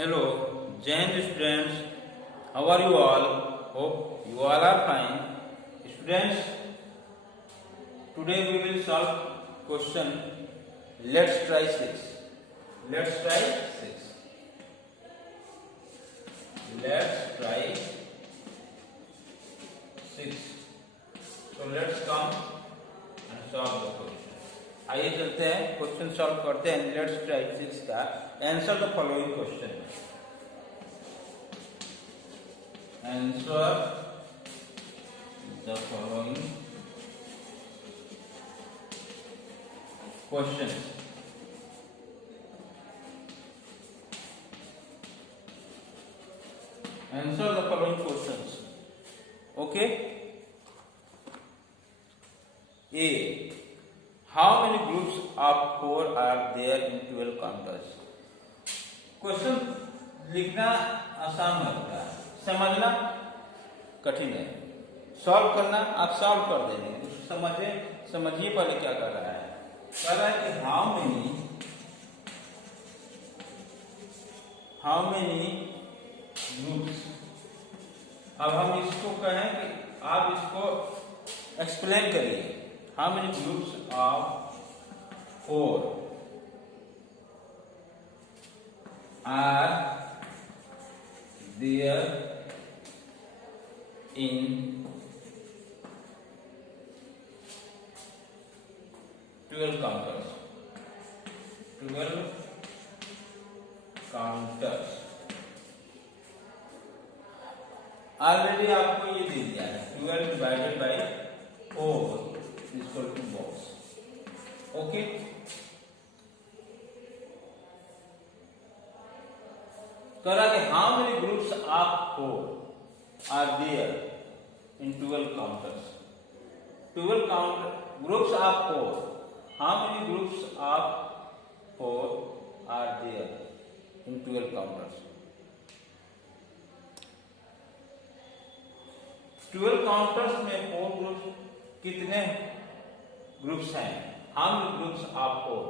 Hello, Jain students. How are you all? Hope you all are fine. Students, today we will solve question. Let's try 6. Let's try 6. Let's try 6. So let's come and solve the question. आइए चलते हैं question solve करते हैं. Let's try 6 का answer the following question. Answer the following question. Answer the following questions. Okay. A, how many groups of 4 are there in 12 counters? Question लिखना आसान लगता है, समझना कठिन है. सॉल्व करना आप सॉल्व कर देंगे. समझिए पहले क्या कर रहा है. कह रहा है कि हाउ मेनी ग्रुप्स. अब हम इसको कहें कि आप इसको एक्सप्लेन करिए. How many groups of 4 are there in 12 counters? 12 counters. Already आपको ये दे दिया है. 12 divided by 4 equal to box. Okay. करा कि how many groups of 4 are there in 12 counters? 12 groups of 4. How many groups of 4 are there in 12 counters? 12 counters में 4 groups कितने groups हैं? How many groups of 4?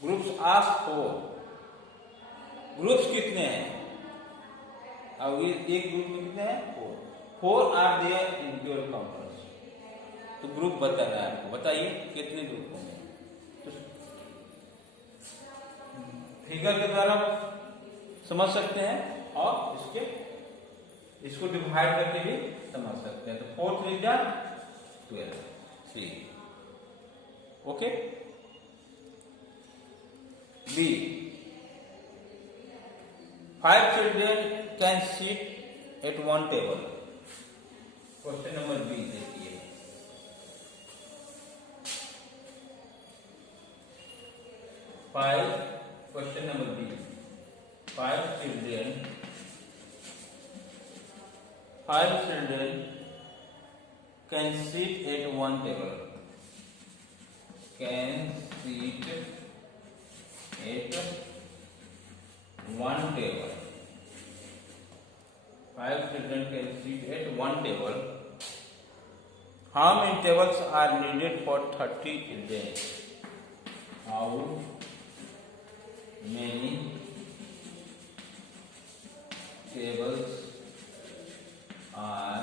Groups of 4. Groups कितने हैं? अब एक group में कितने हैं? 4. 4 are there in 12 counters. तो ग्रुप बता रहा है आपको. बताइए कितने ग्रुप होंगे. तो फिगर के द्वारा समझ सकते हैं और इसको डिवाइड करके भी समझ सकते हैं. तो 4 3 जा 12. 3. Okay. B, 5 children can sit at one table. Question number B देखिए. 5 question number B. 5 children can sit at one table. Can sit at one table. 5 children can sit at one table. How many tables are needed for 30 children? How many tables are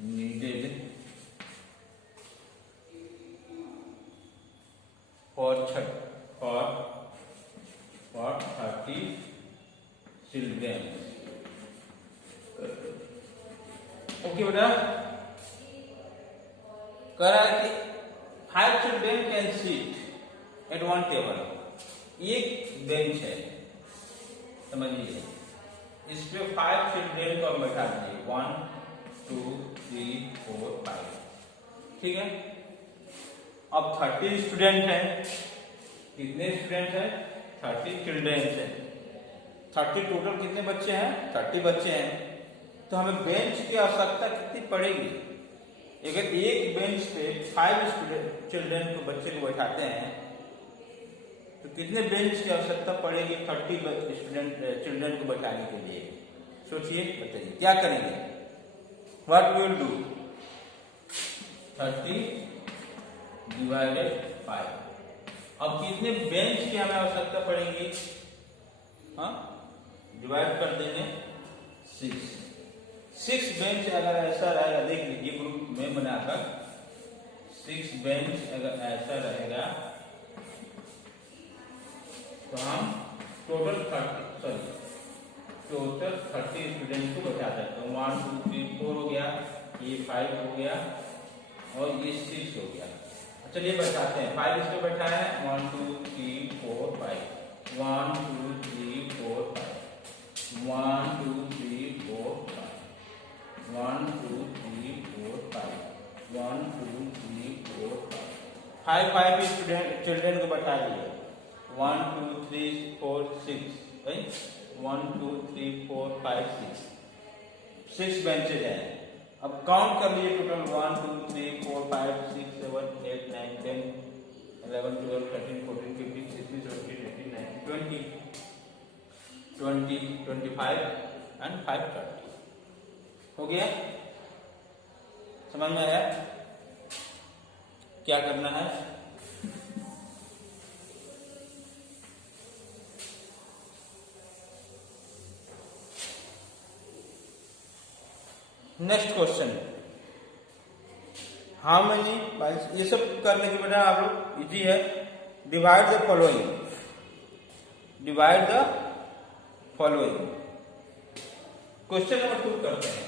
needed for 30 children. Okay बेटा. कह रहा है कि 5 children can sit at one table. एक bench है, समझिए. इस पे 5 चिल्ड्रेन को बैठा दीजिए. 1 2 3 4 5. ठीक है. अब 30 स्टूडेंट हैं. कितने स्टूडेंट हैं? 30 चिल्ड्रेन हैं. 30 टोटल कितने बच्चे हैं? 30 बच्चे हैं. तो हमें बेंच की आवश्यकता कितनी पड़ेगी? अगर एक बेंच पे 5 चिल्ड्रेन को बच्चे को बैठाते हैं तो कितने बेंच की आवश्यकता पड़ेगी 30 चिल्ड्रन को बैठाने के लिए? सोचिए, बताइए क्या करेंगे. What we will do? 30 divided 5. अब कितने बेंच की हमें आवश्यकता पड़ेगी? हाँ डिवाइड कर देंगे 6 बेंच अगर ऐसा रहेगा, देख लीजिए ग्रुप में बनाकर 6 बेंच अगर ऐसा रहेगा तो हम टोटल 30 स्टूडेंट को बचा सकते हैं। 1 2 3 4 हो गया, ये 5 हो गया और ये 6 हो गया। चलिए बैठाते हैं। 5 इसको बैठाया है, 1 2 3 4 5, 1 2 3 4 5, 1 2 3 4 5, 1 2 3 4 5, 1 2 3 4 5, 5 स्टूडेंट चिल्ड्रेन को बैठा दिए। 1 2 3 4 6, राइट, 1 2 3 4 5 6 बेंचेज हैं। अब काउंट कर लीजिए टोटल 1 2 3 4 5 6 7 8 9 10 11 12 13 14 15 16 17 18 19 20 25 एंड 5 30 हो गया। समझ में आया क्या करना है? नेक्स्ट क्वेश्चन, हाउ मेनी, ये सब करने के बेटा आप लोग इजी है। Divide the following, divide the following. Question number 2 करते हैं।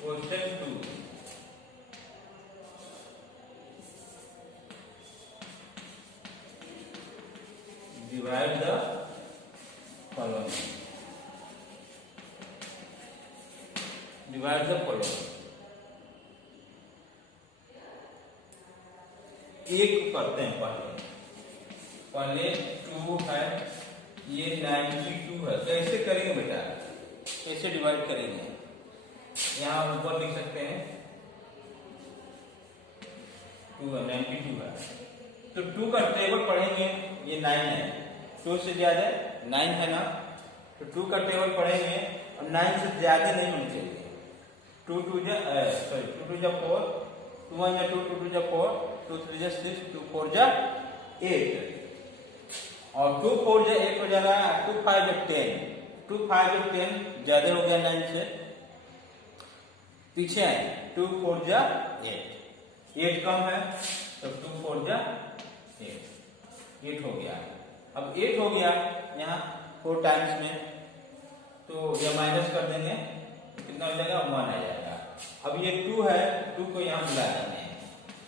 Question 2, divide the following, divide the following. एक करते हैं पहले 2 है, ये 92 है। कैसे करेंगे बेटा, कैसे डिवाइड करेंगे? यहां ऊपर लिख सकते हैं 2 है, 92 है, तो 2 का टेबल पढ़ेंगे। ये 9 है, 2 से ज्यादा 9 है ना, तो 2 का टेबल पढ़ेंगे और 9 से ज्यादा नहीं होनी चाहिए। 2 2 जा 4, 2 1 जा 2, 2 2 जा 4, 2 3 जा 6, 2 4 जा 8 और 2 4 जा 8 हो जा रहा है। 2 5 जा 10, 2 5 जा 10 ज्यादा हो गया 9 से, पीछे आए 2 4 जा 8 कम है तो 2 4 जा 8 हो गया। अब 8 हो गया यहाँ 4 टाइम्स में, तो यह माइनस कर देंगे, कितना हो जाएगा 1 आ जाएगा। अब ये 2 है, 2 को यहाँ मिला देंगे।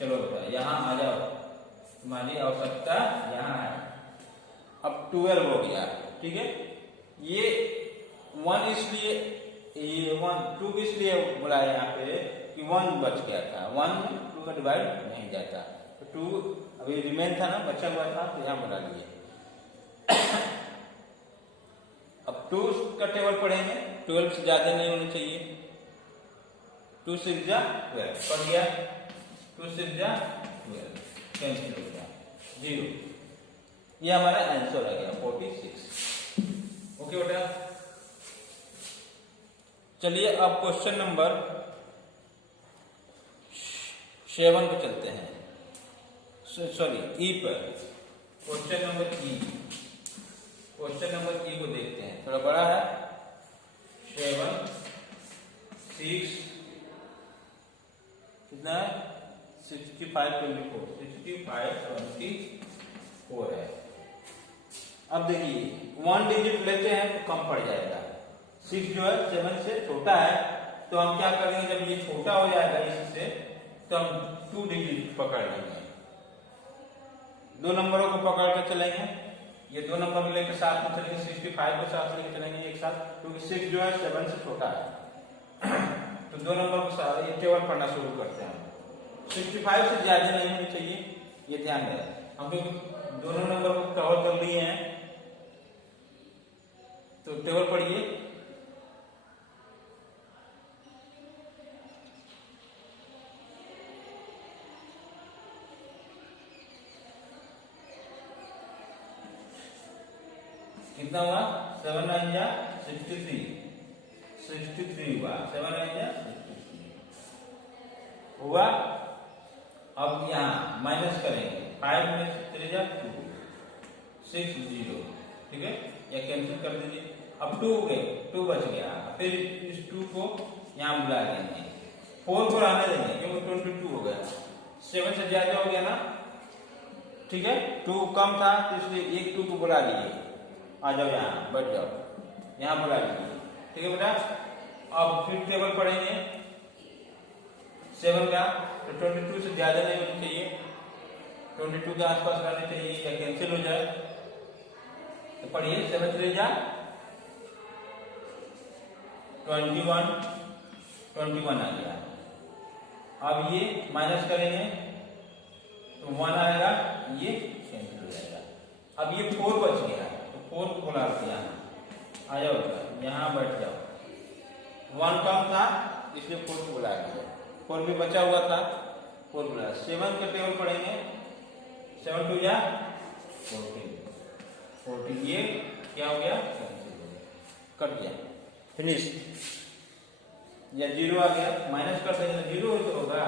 चलो बेटा यहाँ आ जाओ, तुम्हारी आवश्यकता यहाँ है। अब 12 हो गया, ठीक है। ये 1 इसलिए, ये 1 2 इसलिए बोला है यहाँ पे कि 1 बच गया था, 1 में 2 का डिवाइड नहीं जाता, तो 2 अभी रिमेन था ना, बचा हुआ था, तो यहाँ बना लिए। अब 2 का टेबल पढ़ेंगे, 12 से ज्यादा नहीं होनी चाहिए। 2 6 जा 12 पढ़ गया, 2 6 जा 12 कैंसिल हो गया 0। ये हमारा आंसर आ गया 46। ओके बेटा, चलिए अब क्वेश्चन नंबर 7 पे चलते हैं, सॉरी ई पर। क्वेश्चन नंबर ई, क्वेश्चन नंबर ई को देखते हैं, थोड़ा बड़ा है। 7 6 कितना है 65 24 65 74 है। अब देखिए 1 डिजिट लेते हैं तो कम पड़ जाएगा। 6 जो है 7 से छोटा है, तो हम क्या करेंगे, जब ये छोटा हो जाएगा इससे तो हम 2 डिजिट पकड़ लेंगे, 2 नंबरों को पकड़ कर चलेंगे। ये 2 नंबर लेकर साथ में चलेंगे, 65 को साथ लेकर चलेंगे एक साथ, क्योंकि 6 जो है 7 से छोटा है। तो 2 नंबर को साथ ये टेबल पढ़ना शुरू करते हैं। 65 से ज्यादा नहीं होनी चाहिए, ये ध्यान दें। हम लोग दोनों नंबर को कवर कर लिए हैं, तो टेबल पढ़िए। कितना हुआ 7 9 जा 63 हुआ, 7 9 जा 63 हुआ। अब यहाँ माइनस करेंगे, 5 में 3 जा 2 6 0, ठीक है। या कैंसिल कर दीजिए। अब 2 हो गए, 2 बच गया, फिर इस 2 को यहाँ बुला लेंगे, 4 को आने देंगे क्योंकि 22 हो गया, 7 से ज्यादा हो गया ना, ठीक है। 2 कम था तो इसलिए एक 2 को बुला लीजिए, आ जाओ यहाँ बैठ जाओ, यहाँ बुला लीजिए, ठीक है बेटा। अब फिर टेबल पढ़ेंगे 7 का, तो 22 से ज्यादा नहीं होनी चाहिए, 22 के आसपास रहनी चाहिए या कैंसिल हो जाए। तो पढ़िए 7 3 जा 21, 21 आ गया। अब ये माइनस करेंगे तो 1 आएगा, ये कैंसिल हो जाएगा। अब ये 4 बच गया, तो 4 को बुला दिया, आ जाओ यहाँ बैठ जाओ, 1 कम था इसलिए 4 को बुला दिया, 4 भी बचा हुआ था, 4 बुला। 7 के टेबल पढ़ेंगे, 7 2 या 14, ये क्या हो गया, कट गया, फिनिश। या 0 आ गया, माइनस कर देंगे 0 ही तो होगा,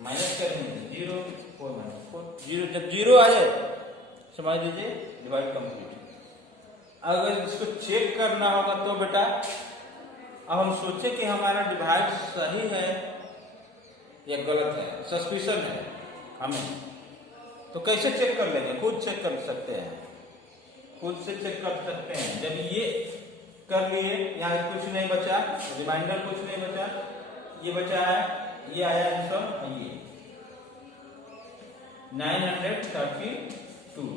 माइनस करेंगे 0 4 - 4 0, जब 0 आ जाए समझ लीजिए डिवाइड कंप्लीट। अगर इसको चेक करना होगा तो बेटा अब हम सोचे कि हमारा डिवाइड सही है या गलत है, सस्पिशन है हमें, तो कैसे चेक कर लेंगे, खुद चेक कर सकते हैं, खुद से चेक कर सकते हैं। जब ये कर लिए, यहाँ कुछ नहीं बचा, रिमाइंडर कुछ नहीं बचा, ये बचा है, ये आया आंसर, ये 932।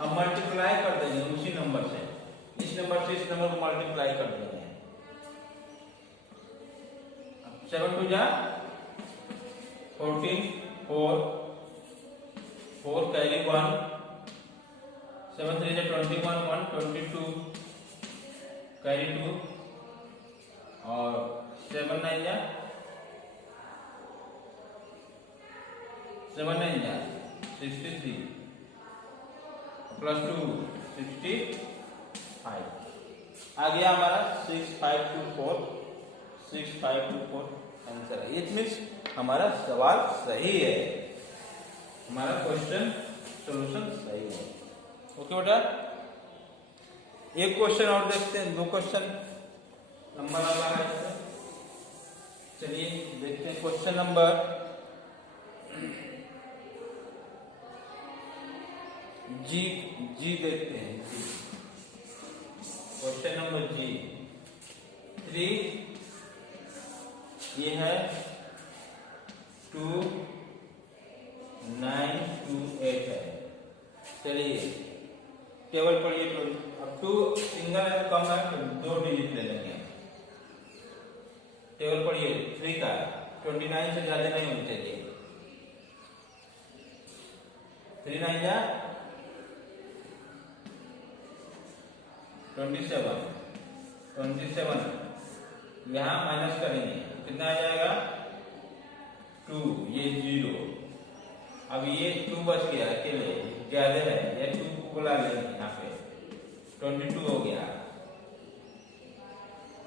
अब मल्टीप्लाई कर देंगे उसी नंबर से, इस नंबर से इस नंबर को मल्टीप्लाई कर देंगे। 7 2 जा 14, 4 कैरी 1, 7 3 21, 1 22 कैरी 2, और 7 9 जा 63 प्लस 2 65 आ गया हमारा 6524, 6524 आंसर है। इट मीन्स हमारा सवाल सही है, हमारा क्वेश्चन सॉल्यूशन सही है। ओके बेटा, एक क्वेश्चन और देखते हैं, 2 क्वेश्चन नंबर वाला है, चलिए देखते हैं। क्वेश्चन नंबर जी देखते हैं, क्वेश्चन नंबर जी 3, ये है 2 9 2 8 है। चलिए टेबल पढ़िए, तो अब 2 सिंगल है, कम है तो 2 डिजिट ले लेंगे। टेबल पढ़िए 3 का, 29 से ज्यादा नहीं होनी चाहिए, 3 9 जा 27, यहाँ माइनस करेंगे कितना आ जाएगा 2, ये 0। अब ये 2 बच गया, अकेले ज्यादा है, ये 2 को बुला लेंगे यहाँ पे, 22 हो गया।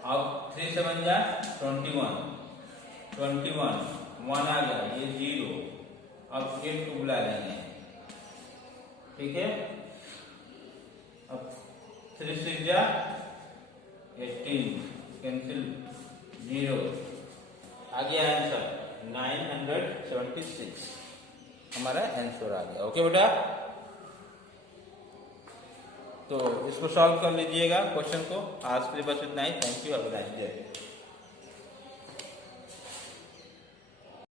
अब 3 7 जा 21, 1 आ गया, ये 0। अब 8 को बुला लेंगे, ठीक है। अब 3 6 जा 18 कैंसिल 0, आ गया आंसर 976, हमारा आंसर आ गया। ओके बेटा, तो इसको सॉल्व कर लीजिएगा क्वेश्चन को। आज के लिए बस इतना ही। Thank you, have a nice day.